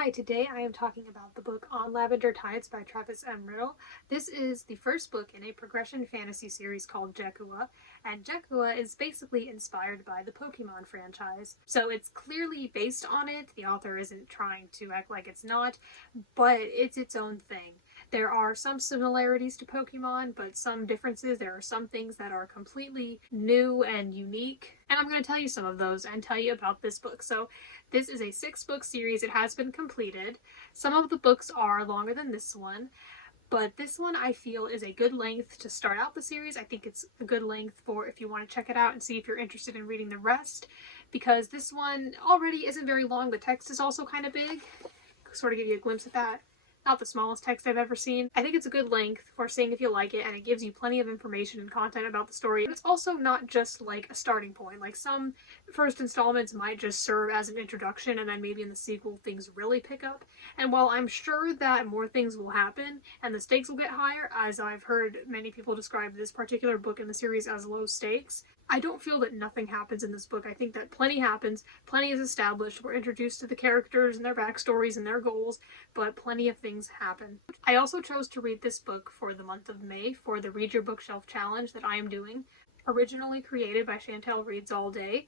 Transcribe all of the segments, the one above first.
Hi, today I am talking about the book On Lavender Tides by Travis M. Riddle. This is the first book in a progression fantasy series called Jekua, and Jekua is basically inspired by the Pokemon franchise. So it's clearly based on it. The author isn't trying to act like it's not, but it's its own thing. There are some similarities to Pokemon, but some differences. There are some things that are completely new and unique, and I'm going to tell you some of those and tell you about this book. So this is a 6-book series. It has been completed. Some of the books are longer than this one, but this one I feel is a good length to start out the series. I think it's a good length for if you want to check it out and see if you're interested in reading the rest, because this one already isn't very long. The text is also kind of big. Sort of give you a glimpse of that. Not the smallest text I've ever seen. I think it's a good length for seeing if you like it, and it gives you plenty of information and content about the story. But it's also not just like a starting point. Like some first installments might just serve as an introduction, and then maybe in the sequel things really pick up. And while I'm sure that more things will happen and the stakes will get higher, as I've heard many people describe this particular book in the series as low stakes, I don't feel that nothing happens in this book. I think that plenty happens, plenty is established, we're introduced to the characters and their backstories and their goals, but plenty of things happen. I also chose to read this book for the month of May for the Read Your Bookshelf Challenge that I am doing, originally created by Chantel Reads All Day.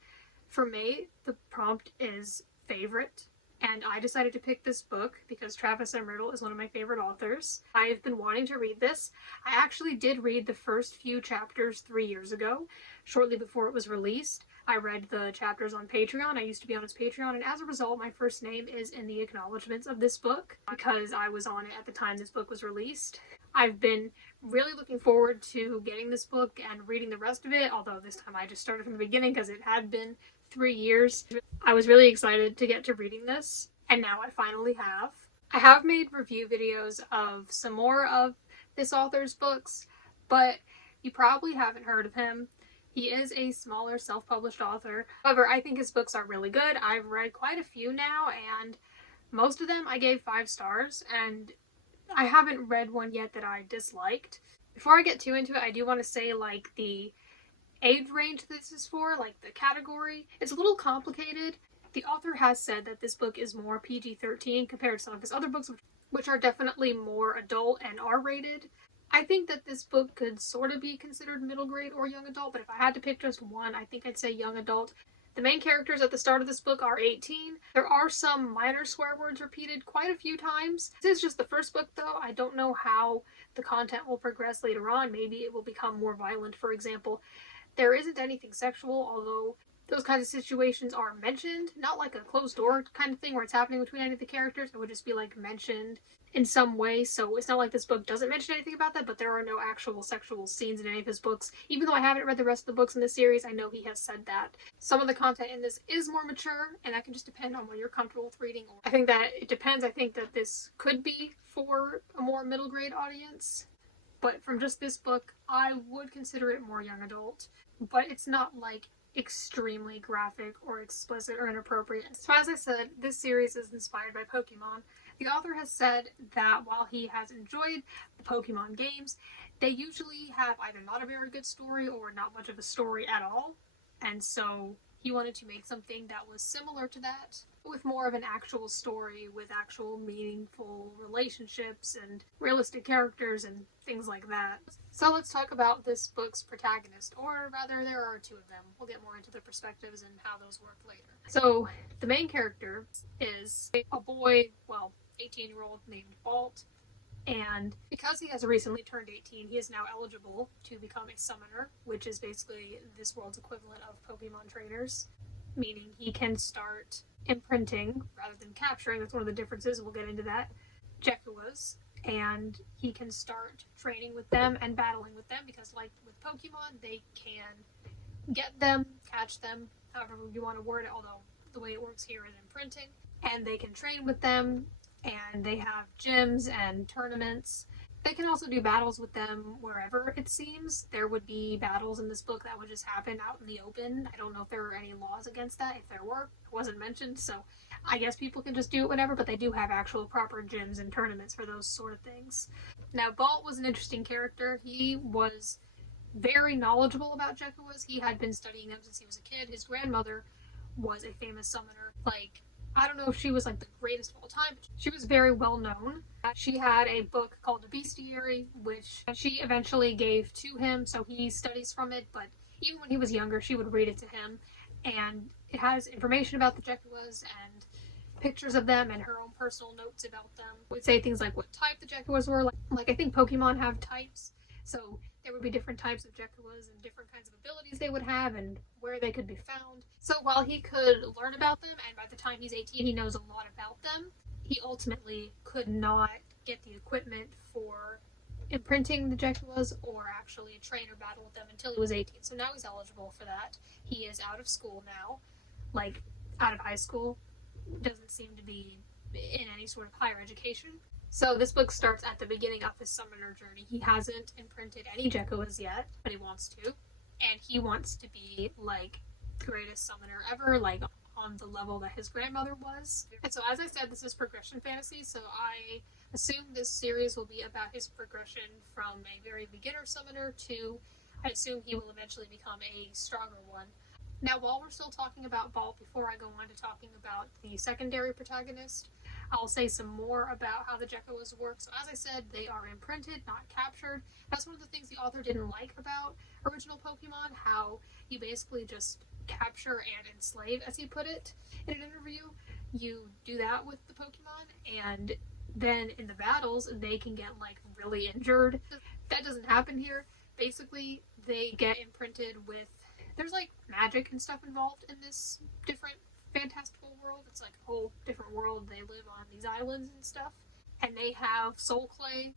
For May, the prompt is favorite, and I decided to pick this book because Travis M. Riddle is one of my favorite authors. I've been wanting to read this. I actually did read the first few chapters 3 years ago, shortly before it was released. I read the chapters on Patreon. I used to be on his Patreon, and as a result, my first name is in the acknowledgements of this book because I was on it at the time this book was released. I've been really looking forward to getting this book and reading the rest of it, although this time I just started from the beginning because it had been 3 years. I was really excited to get to reading this, and now I finally have. I have made review videos of some more of this author's books, but you probably haven't heard of him. He is a smaller self-published author. However, I think his books are really good. I've read quite a few now, and most of them I gave 5 stars, and I haven't read one yet that I disliked. Before I get too into it, I do want to say, like, the age range this is for, like the category, it's a little complicated. The author has said that this book is more PG-13 compared to some of his other books, which are definitely more adult and R-rated. I think that this book could sort of be considered middle grade or young adult, but if I had to pick just one, I think I'd say young adult. The main characters at the start of this book are 18. There are some minor swear words repeated quite a few times. This is just the first book though. I don't know how the content will progress later on. Maybe it will become more violent, for example. There isn't anything sexual, although those kinds of situations are mentioned. Not like a closed door kind of thing where it's happening between any of the characters. It would just be like mentioned in some way, so it's not like this book doesn't mention anything about that, but there are no actual sexual scenes in any of his books. Even though I haven't read the rest of the books in this series, I know he has said that. Some of the content in this is more mature, and that can just depend on what you're comfortable with reading. I think that it depends. I think that this could be for a more middle grade audience, but from just this book, I would consider it more young adult. But it's not like extremely graphic or explicit or inappropriate. So as I said, this series is inspired by Pokemon. The author has said that while he has enjoyed the Pokemon games, they usually have either not a very good story or not much of a story at all. And so he wanted to make something that was similar to that, with more of an actual story, with actual meaningful relationships and realistic characters and things like that. So let's talk about this book's protagonist, or rather there are 2 of them. We'll get more into their perspectives and how those work later. So the main character is a boy, well, 18-year-old named Balt, and because he has recently turned 18, he is now eligible to become a summoner, which is basically this world's equivalent of Pokemon trainers, meaning he can start imprinting rather than capturing. That's one of the differences. We'll get into that. Jekuas, and he can start training with them and battling with them because, like with Pokemon, they can get them, catch them, however you want to word it, although the way it works here is imprinting, and they can train with them, and they have gyms and tournaments. They can also do battles with them wherever, it seems. There would be battles in this book that would just happen out in the open. I don't know if there are any laws against that. If there were, it wasn't mentioned, so I guess people can just do it whenever, but they do have actual proper gyms and tournaments for those sort of things. Now, Balt was an interesting character. He was very knowledgeable about Jekuas. He had been studying them since he was a kid. His grandmother was a famous summoner. Like, I don't know if she was like the greatest of all time, but she was very well known. She had a book called The Bestiary, which she eventually gave to him, so he studies from it, but even when he was younger, she would read it to him. And it has information about the Jekuas and pictures of them and her own personal notes about them. It would say things like what type the Jekuas were. Like I think Pokemon have types, so there would be different types of Jekuas and different kinds of abilities they would have and where they could be found. So while he could learn about them, and by the time he's 18 he knows a lot about them, he ultimately could not get the equipment for imprinting the Jekuas or actually train or battle with them until he was 18. So now he's eligible for that. He is out of school now, like out of high school. Doesn't seem to be in any sort of higher education. So this book starts at the beginning of his summoner journey. He hasn't imprinted any Jekuas yet, but he wants to. And he wants to be like the greatest summoner ever, like on the level that his grandmother was. And so as I said, this is progression fantasy, so I assume this series will be about his progression from a very beginner summoner to, I assume he will eventually become a stronger one. Now, while we're still talking about Vault, before I go on to talking about the secondary protagonist, I'll say some more about how the Jekuas work. So as I said, they are imprinted, not captured. That's one of the things the author didn't like about original Pokemon, how you basically just capture and enslave, as he put it in an interview. You do that with the Pokemon, and then in the battles, they can get like really injured. That doesn't happen here. Basically, they get imprinted with, there's like magic and stuff involved in this different fantastical world. It's like a whole different world. They live on these islands and stuff, and they have soul clay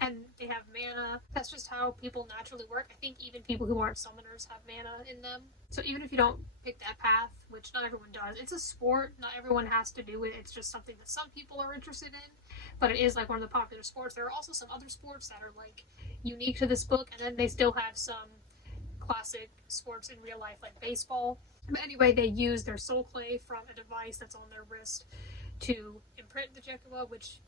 and they have mana. That's just how people naturally work. I think even people who aren't summoners have mana in them. So even if you don't pick that path, which not everyone does, it's a sport. Not everyone has to do it. It's just something that some people are interested in, but it is like one of the popular sports. There are also some other sports that are like unique to this book, and then they still have some classic sports in real life like baseball. But anyway, they use their soul clay from a device that's on their wrist to imprint the Jekua, which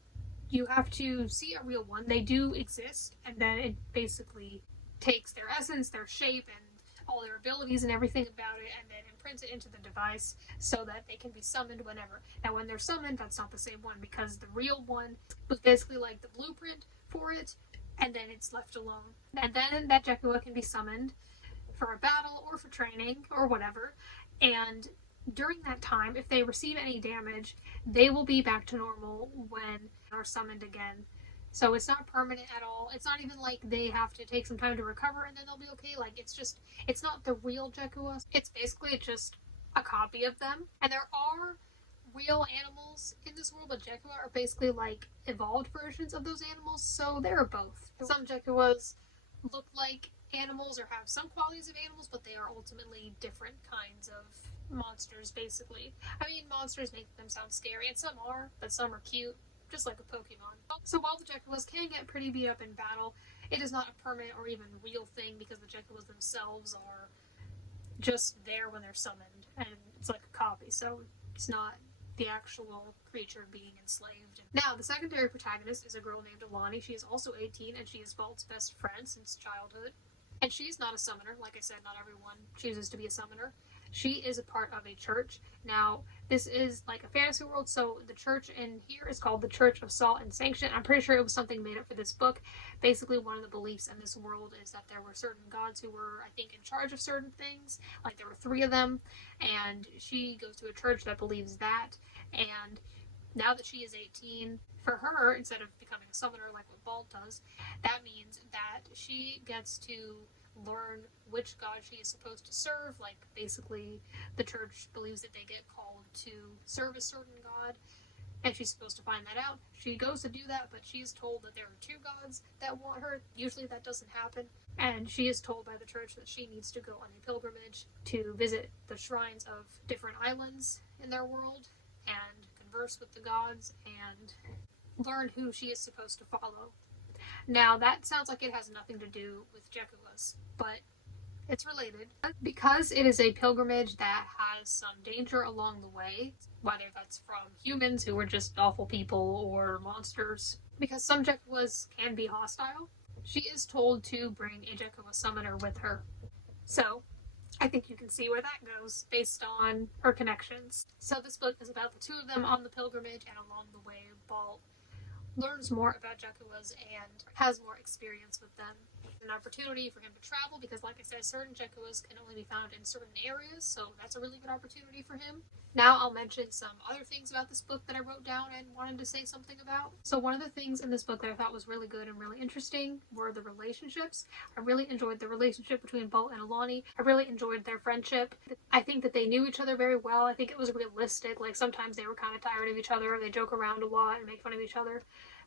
you have to see a real one. They do exist, and then it basically takes their essence, their shape, and all their abilities and everything about it, and then imprints it into the device so that they can be summoned whenever. Now, when they're summoned, that's not the same one, because the real one was basically like the blueprint for it, and then it's left alone. And then that Jekua can be summoned for a battle or for training or whatever, and during that time, if they receive any damage, they will be back to normal when they're summoned again. So it's not permanent at all. It's not even like they have to take some time to recover and then they'll be okay. Like, it's not the real Jekua. It's basically just a copy of them. And there are real animals in this world, but Jekua are basically like evolved versions of those animals, so they're both. Some Jekuas look like animals or have some qualities of animals, but they are ultimately different kinds of monsters, basically. I mean, monsters make them sound scary, and some are, but some are cute, just like a Pokemon. So while the Jekuas can get pretty beat up in battle, it is not a permanent or even real thing, because the Jekuas themselves are just there when they're summoned, and it's like a copy, so it's not the actual creature being enslaved. Now, the secondary protagonist is a girl named Alani. She is also 18, and she is Vault's best friend since childhood. And she's not a summoner. Like I said, not everyone chooses to be a summoner. She is a part of a church. Now, this is like a fantasy world, so the church in here is called the Church of Salt and Sanction. I'm pretty sure it was something made up for this book. Basically, one of the beliefs in this world is that there were certain gods who were, I think, in charge of certain things. Like, there were 3 of them, and she goes to a church that believes that. And now that she is 18, for her, instead of becoming a summoner like what Vault does, that means that she gets to learn which god she is supposed to serve. Like, basically, the church believes that they get called to serve a certain god, and she's supposed to find that out. She goes to do that, but she's told that there are 2 gods that want her. Usually that doesn't happen, and she is told by the church that she needs to go on a pilgrimage to visit the shrines of different islands in their world and converse with the gods and learn who she is supposed to follow. Now, that sounds like it has nothing to do with Jekuas, but it's related. Because it is a pilgrimage that has some danger along the way, whether that's from humans who are just awful people or monsters, because some Jekuas can be hostile, she is told to bring a Jekua summoner with her. So, I think you can see where that goes based on her connections. So this book is about the two of them on the pilgrimage, and along the way, Balt learns more about Jekuas and has more experience with them. An opportunity for him to travel because, like I said, certain Jekuas can only be found in certain areas, so that's a really good opportunity for him. Now I'll mention some other things about this book that I wrote down and wanted to say something about. So one of the things in this book that I thought was really good and really interesting were the relationships. I really enjoyed the relationship between Balt and Alani. I really enjoyed their friendship. I think that they knew each other very well. I think it was realistic. Like, sometimes they were kind of tired of each other. They joke around a lot and make fun of each other.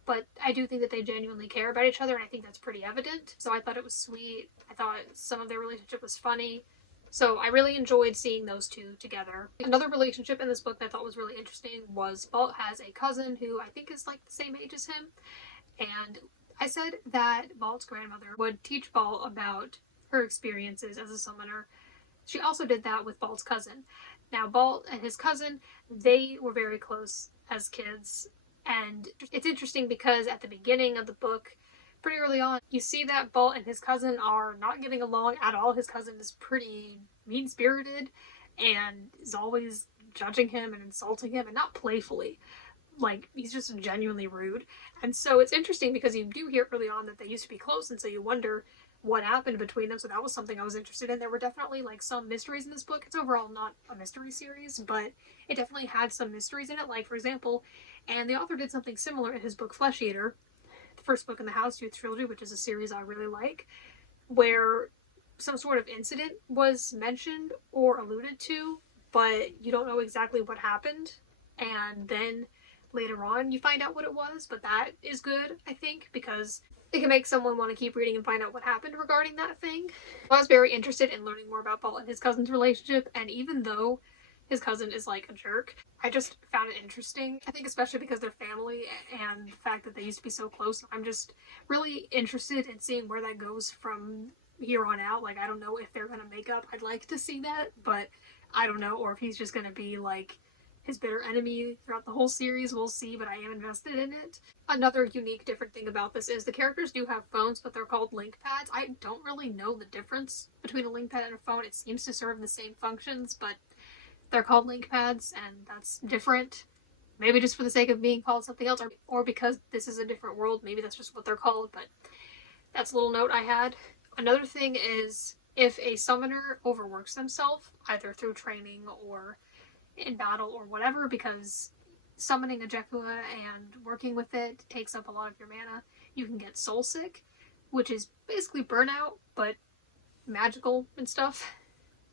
But I do think that they genuinely care about each other, and I think that's pretty evident. So I thought it was sweet. I thought some of their relationship was funny. So I really enjoyed seeing those two together. Another relationship in this book that I thought was really interesting was Balt has a cousin who I think is like the same age as him. And I said that Balt's grandmother would teach Balt about her experiences as a summoner. She also did that with Balt's cousin. Now, Balt and his cousin, they were very close as kids. And it's interesting because at the beginning of the book, pretty early on, you see that Balt and his cousin are not getting along at all. His cousin is pretty mean-spirited and is always judging him and insulting him, and not playfully. Like, he's just genuinely rude. And so it's interesting because you do hear early on that they used to be close, and so you wonder what happened between them. So that was something I was interested in. There were definitely like some mysteries in this book. It's overall not a mystery series, but it definitely had some mysteries in it. Like, for example, and the author did something similar in his book Flesh Eater, the first book in the Houndstooth trilogy, which is a series I really like, where some sort of incident was mentioned or alluded to, but you don't know exactly what happened, and then later on you find out what it was. But that is good, I think, because it can make someone want to keep reading and find out what happened regarding that thing. I was very interested in learning more about Balt and his cousin's relationship, and even though his cousin is like a jerk, I just found it interesting. I think especially because they're family and the fact that they used to be so close. I'm just really interested in seeing where that goes from here on out. Like, I don't know if they're gonna make up. I'd like to see that, but I don't know. Or if he's just gonna be like his bitter enemy throughout the whole series. We'll see, but I am invested in it. Another unique, different thing about this is the characters do have phones, but they're called link pads. I don't really know the difference between a link pad and a phone. It seems to serve the same functions, but they're called link pads, and that's different. Maybe just for the sake of being called something else, or because this is a different world, maybe that's just what they're called, but that's a little note I had. Another thing is, if a summoner overworks themselves, either through training or in battle or whatever, because summoning a Jekua and working with it takes up a lot of your mana, you can get soul sick, which is basically burnout, but magical and stuff.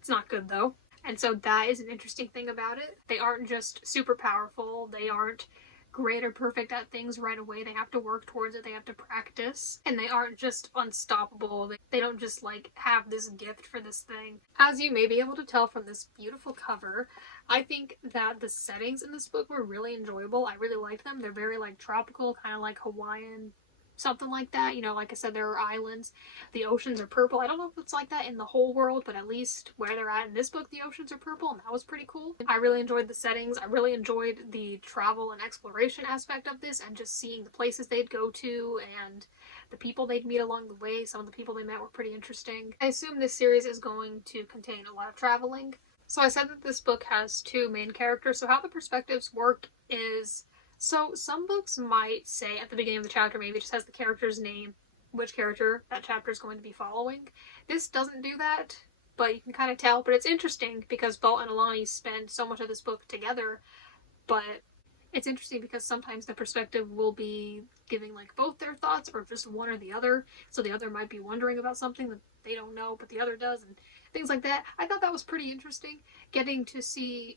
It's not good though. And so that is an interesting thing about it. They aren't just super powerful, they aren't great or perfect at things right away. They have to work towards it, they have to practice, and they aren't just unstoppable. They don't just like have this gift for this thing. As you may be able to tell from this beautiful cover, I think that the settings in this book were really enjoyable. I really liked them. They're very like tropical, kind of like Hawaiian, something like that. You know, like I said, there are islands. The oceans are purple. I don't know if it's like that in the whole world, but at least where they're at in this book, the oceans are purple, and that was pretty cool. I really enjoyed the settings. I really enjoyed the travel and exploration aspect of this, and just seeing the places they'd go to and the people they'd meet along the way. Some of the people they met were pretty interesting. I assume this series is going to contain a lot of traveling. So I said that this book has two main characters. So how the perspectives work is, so some books might say at the beginning of the chapter, maybe it just has the character's name, which character that chapter is going to be following. This doesn't do that, but you can kind of tell. But it's interesting because Balt and Alani spend so much of this book together, but it's interesting because sometimes the perspective will be giving like both their thoughts or just one or the other. So the other might be wondering about something that they don't know, but the other does, and things like that. I thought that was pretty interesting, getting to see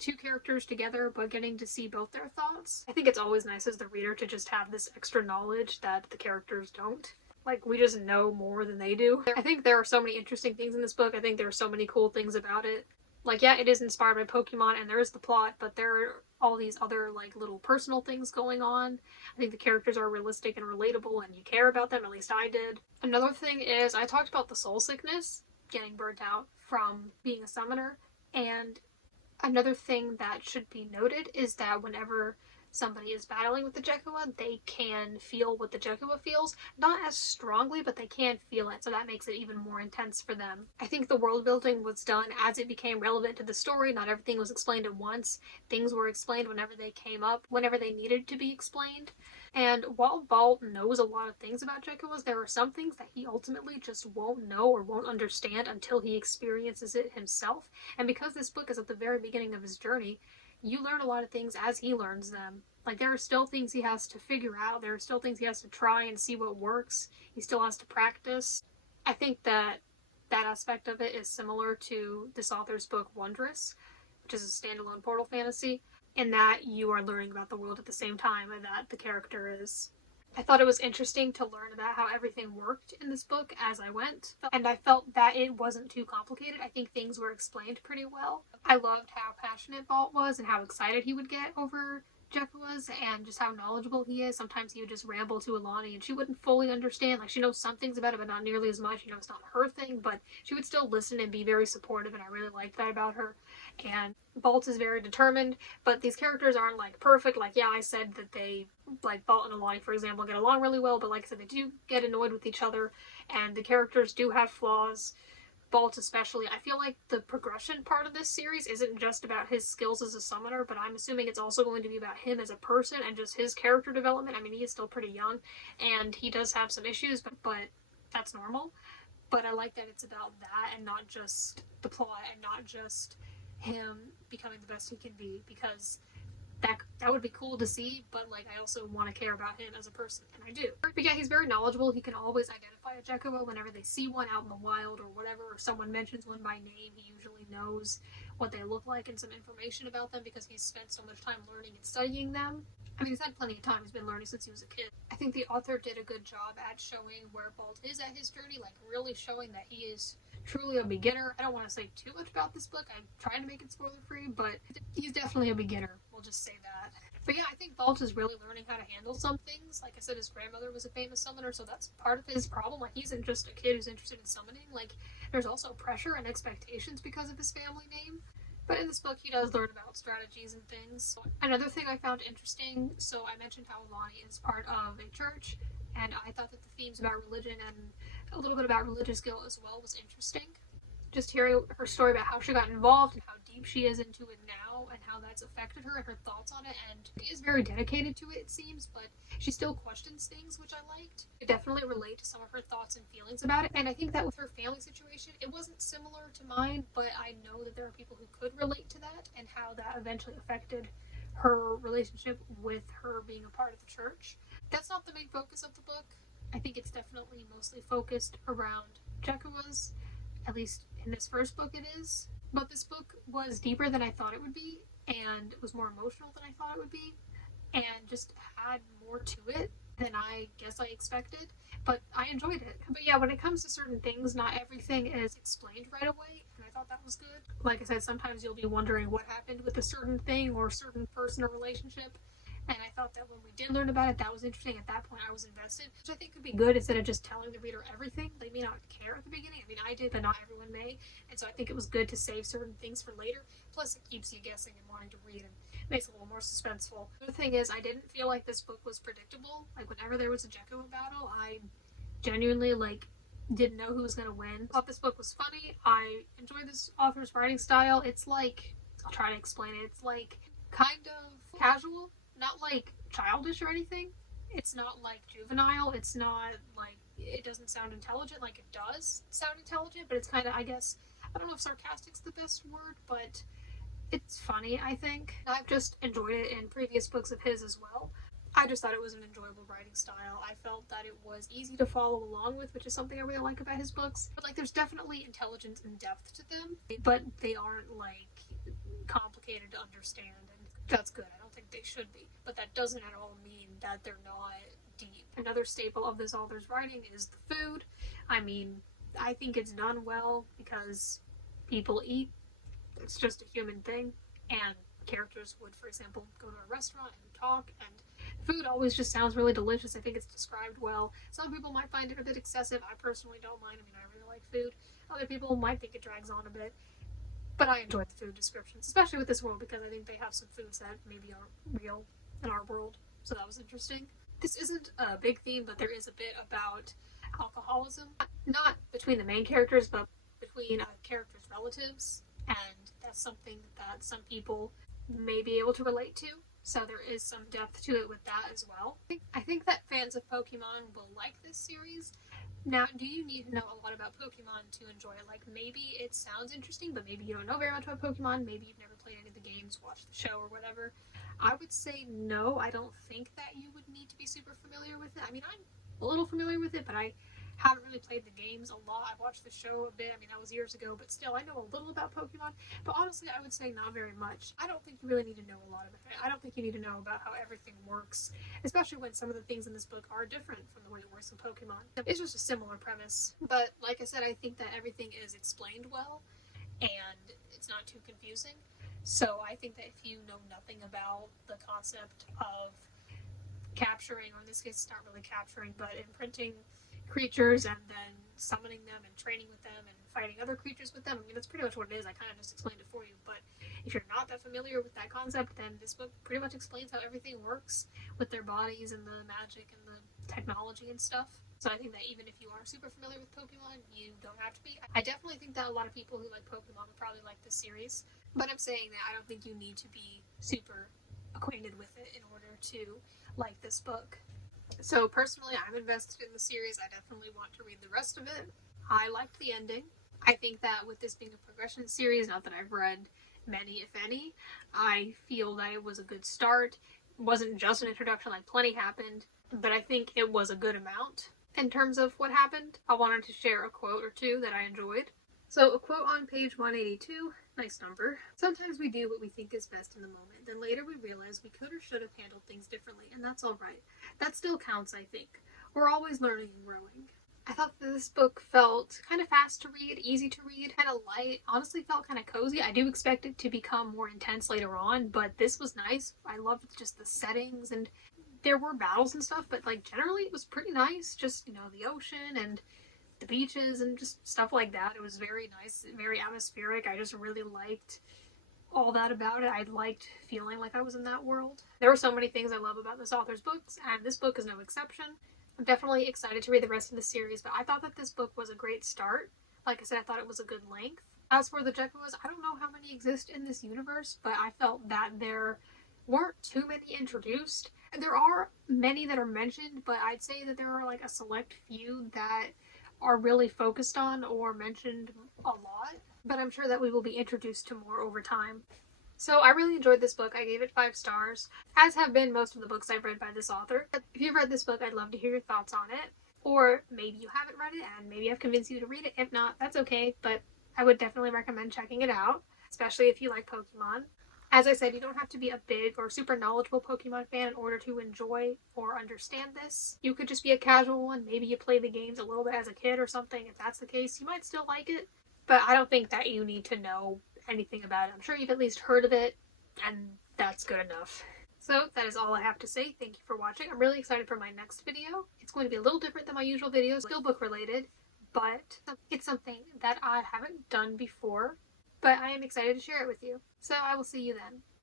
two characters together, but getting to see both their thoughts. I think it's always nice as the reader to just have this extra knowledge that the characters don't. Like, we just know more than they do. I think there are so many interesting things in this book. I think there are so many cool things about it. Like, yeah, it is inspired by Pokemon, and there is the plot, but there are all these other, like, little personal things going on. I think the characters are realistic and relatable, and you care about them, at least I did. Another thing is, I talked about the soul sickness, getting burnt out from being a summoner, and another thing that should be noted is that whenever somebody is battling with the Jekua, they can feel what the Jekua feels. Not as strongly, but they can feel it, so that makes it even more intense for them. I think the world building was done as it became relevant to the story. Not everything was explained at once. Things were explained whenever they came up, whenever they needed to be explained. And while Balt knows a lot of things about Jekuas, there are some things that he ultimately just won't know or won't understand until he experiences it himself. And because this book is at the very beginning of his journey, you learn a lot of things as he learns them. Like, there are still things he has to figure out. There are still things he has to try and see what works. He still has to practice. I think that that aspect of it is similar to this author's book, Wondrous, which is a standalone portal fantasy, in that you are learning about the world at the same time that the character is. I thought it was interesting to learn about how everything worked in this book as I went, and I felt that it wasn't too complicated. I think things were explained pretty well. I loved how passionate Balt was and how excited he would get over Jekua's and just how knowledgeable he is. Sometimes he would just ramble to Alani and she wouldn't fully understand. Like, she knows some things about it, but not nearly as much. You know, it's not her thing, but she would still listen and be very supportive, and I really liked that about her. And Balt is very determined, but these characters aren't, like, perfect. Like, yeah, I said that they, like, Balt and Alani, for example, get along really well, but like I said, they do get annoyed with each other, and the characters do have flaws. Balt especially. I feel like the progression part of this series isn't just about his skills as a summoner, but I'm assuming it's also going to be about him as a person and just his character development. I mean, he is still pretty young, and he does have some issues, but that's normal. But I like that it's about that and not just the plot and not just him becoming the best he can be, because that would be cool to see, but like I also want to care about him as a person, and I do. But yeah, he's very knowledgeable. He can always identify a Jekua whenever they see one out in the wild or whatever, or someone mentions one by name. He usually knows what they look like and some information about them because he's spent so much time learning and studying them. I mean, he's had plenty of time. He's been learning since he was a kid. I think the author did a good job at showing where Balt is at his journey, like really showing that he is truly a beginner. I don't want to say too much about this book. I'm trying to make it spoiler free, but he's definitely a beginner. We'll just say that. But yeah, I think Balt is really learning how to handle some things. Like I said, his grandmother was a famous summoner, so that's part of his problem. Like, he isn't just a kid who's interested in summoning. Like, there's also pressure and expectations because of his family name. But in this book, he does learn about strategies and things. Another thing I found interesting, so I mentioned how Alani is part of a church, and I thought that the themes about religion and a little bit about religious guilt as well was interesting. Just hearing her story about how she got involved and how deep she is into it now and how that's affected her and her thoughts on it, and she is very dedicated to it seems, but she still questions things, which I liked. I definitely relate to some of her thoughts and feelings about it, and I think that with her family situation, it wasn't similar to mine, but I know that there are people who could relate to that and how that eventually affected her relationship with her being a part of the church. That's not the main focus of the book. I think it's definitely mostly focused around Jekua's, at least in this first book it is. But this book was deeper than I thought it would be, and it was more emotional than I thought it would be, and just had more to it than I guess I expected. But I enjoyed it. But yeah, when it comes to certain things, not everything is explained right away, and I thought that was good. Like I said, sometimes you'll be wondering what happened with a certain thing or a certain person or relationship, and I thought that when we did learn about it, that was interesting. At that point, I was invested, which I think could be good instead of just telling the reader everything. They may not care at the beginning. I mean, I did, but not everyone may. And so I think it was good to save certain things for later. Plus, it keeps you guessing and wanting to read and makes it a little more suspenseful. The thing is, I didn't feel like this book was predictable. Like, whenever there was a Jekua battle, I genuinely, didn't know who was going to win. I thought this book was funny. I enjoyed this author's writing style. It's like, I'll try to explain it. It's like kind of casual. Not like childish or anything. It's not like juvenile. It's not like, it doesn't sound intelligent. Like, it does sound intelligent, but it's kind of, I guess, I don't know if sarcastic's the best word, but it's funny, I think. I've just enjoyed it in previous books of his as well. I just thought it was an enjoyable writing style. I felt that it was easy to follow along with, which is something I really like about his books. But there's definitely intelligence and depth to them, but they aren't complicated to understand, and that's good. I don't think they should be, but that doesn't at all mean that they're not deep. Another staple of this author's writing is the food. I mean, I think it's done well because people eat. It's just a human thing, and characters would, for example, go to a restaurant and talk, and food always just sounds really delicious. I think it's described well. Some people might find it a bit excessive. I personally don't mind. I mean, I really like food. Other people might think it drags on a bit. But I enjoy the food descriptions, especially with this world, because I think they have some foods that maybe aren't real. in our world. So that was interesting. This isn't a big theme, but there is a bit about alcoholism. Not between the main characters, but between a character's relatives. And that's something that some people may be able to relate to. So there is some depth to it with that as well. I think that fans of Pokemon will like this series. Now, do you need to know a lot about Pokemon to enjoy it? Like, maybe it sounds interesting, but maybe you don't know very much about Pokemon. Maybe you've never played any of the games, watched the show, or whatever. I would say no. I don't think that you would need to be super familiar with it. I mean, I'm a little familiar with it, but I haven't really played the games a lot. I watched the show a bit. I mean, that was years ago, but still, I know a little about Pokemon. But honestly, I would say not very much. I don't think you really need to know a lot about it. I don't think you need to know about how everything works, especially when some of the things in this book are different from the way it works in Pokemon. It's just a similar premise. But like I said, I think that everything is explained well, and it's not too confusing. So I think that if you know nothing about the concept of capturing, or in this case it's not really capturing, but imprinting creatures and then summoning them and training with them and fighting other creatures with them, I mean, that's pretty much what it is. I kind of just explained it for you, but if you're not that familiar with that concept, then this book pretty much explains how everything works with their bodies and the magic and the technology and stuff. So I think that even if you are super familiar with Pokemon, you don't have to be. I definitely think that a lot of people who like Pokemon would probably like this series, but I'm saying that I don't think you need to be super acquainted with it in order to like this book. So personally, I'm invested in the series. I definitely want to read the rest of it. I liked the ending. I think that with this being a progression series, not that I've read many, if any, I feel that it was a good start. It wasn't just an introduction, like plenty happened, but I think it was a good amount in terms of what happened. I wanted to share a quote or two that I enjoyed. So a quote on page 182, nice number. Sometimes we do what we think is best in the moment, then later we realize we could or should have handled things differently, and that's alright. That still counts, I think. We're always learning and growing. I thought that this book felt kind of fast to read, easy to read, kind of light, honestly felt kind of cozy. I do expect it to become more intense later on, but this was nice. I loved just the settings, and there were battles and stuff, but like generally it was pretty nice. Just, you know, the ocean and the beaches and just stuff like that. It was very nice, very atmospheric. I just really liked all that about it. I liked feeling like I was in that world. There were so many things I love about this author's books, and this book is no exception. I'm definitely excited to read the rest of the series, but I thought that this book was a great start. Like I said, I thought it was a good length. As for the Jekuas, I don't know how many exist in this universe, but I felt that there weren't too many introduced. There are many that are mentioned, but I'd say that there are like a select few that are really focused on or mentioned a lot, but I'm sure that we will be introduced to more over time. So I really enjoyed this book. I gave it 5 stars, as have been most of the books I've read by this author. If you've read this book, I'd love to hear your thoughts on it. Or maybe you haven't read it and maybe I've convinced you to read it. If not, that's okay, but I would definitely recommend checking it out, especially if you like Pokemon. As I said, you don't have to be a big or super knowledgeable Pokemon fan in order to enjoy or understand this. You could just be a casual one. Maybe you play the games a little bit as a kid or something. If that's the case, you might still like it. But I don't think that you need to know anything about it. I'm sure you've at least heard of it, and that's good enough. So that is all I have to say. Thank you for watching. I'm really excited for my next video. It's going to be a little different than my usual videos, still book related, but it's something that I haven't done before. But I am excited to share it with you. So I will see you then.